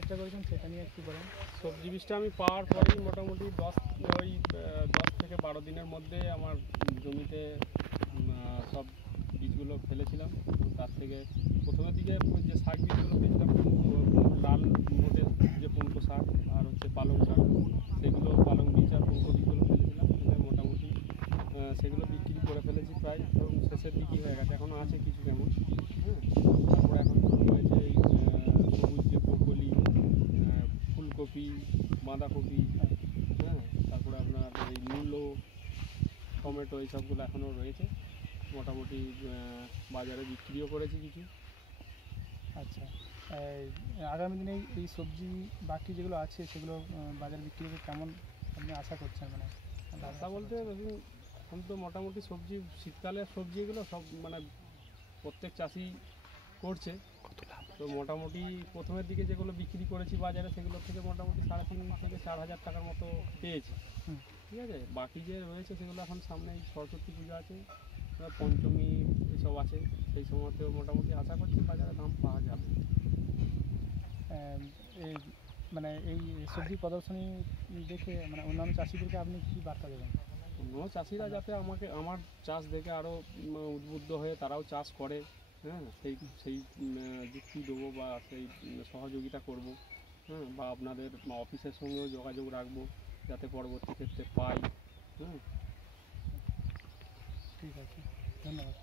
পরিচর্যা করেছেন সেটা নিয়ে একটু বলেন। সবজি বীজটা আমি পাওয়ার পরেই মোটামুটি 10 থেকে 12 দিনের মধ্যে আমার জমিতে সব বীজগুলো ফেলেছিলাম। তার থেকে প্রথমের দিকে যে শাক বীজগুলো পেয়েছিলাম, লাল মোটে যে পুনকো শাক আর হচ্ছে পালং শাক, সেগুলো পালং বীজ আর পুনকো বীজগুলো ফেলেছিলাম। ফেলে মোটামুটি সেগুলো বিক্রি করে ফেলেছি প্রায়, এবং শেষের দিকেই হয়ে গেছে, এখনও আছে কিছু কেমন। হ্যাঁ, তারপরে এখন ধরুন রয়েছে এই সবুজ যে ব্রোকলি, ফুলকপি, বাঁধাকপি, হ্যাঁ, তারপরে আপনার এই মূলো, টমেটো, এইসবগুলো এখনও রয়েছে। মোটামুটি বাজারে বিক্রিও করেছি কিছু। আচ্ছা, আগামী দিনে এই সবজি বাকি যেগুলো আছে সেগুলো বাজার বিক্রি করে কেমন আপনি আশা করছেন? মানে আশা বলতে দেখুন, এখন তো মোটামুটি সবজি, শীতকালের সবজি এগুলো সব মানে প্রত্যেক চাষি করছে। তো মোটামুটি প্রথমের দিকে যেগুলো বিক্রি করেছি বাজারে, সেগুলো থেকে মোটামুটি 3.5 থেকে 4,000 টাকার মতো পেয়েছি। ঠিক আছে, বাকি যে রয়েছে সেগুলো এখন সামনে এই সরস্বতী পুজো আছে, পঞ্চমী এসব আছে, সেই সময়তেও মোটামুটি আশা করছি বাজারে দাম পাওয়া যাবে। এই মানে এই সবজি প্রদর্শনী দেখে মানে অন্যান্য চাষিদেরকে আপনি কী বার্তা দেবেন? অন্য চাষিরা যাতে আমার চাষ দেখে আরও উদ্বুদ্ধ হয়ে তারাও চাষ করে, হ্যাঁ, সেই যুক্তি দেবো বা সেই সহযোগিতা করব, হ্যাঁ, বা আপনাদের অফিসের সঙ্গেও যোগাযোগ রাখবো যাতে পরবর্তী ক্ষেত্রে পাই। হ্যাঁ, ঠিক আছে, ধন্যবাদ।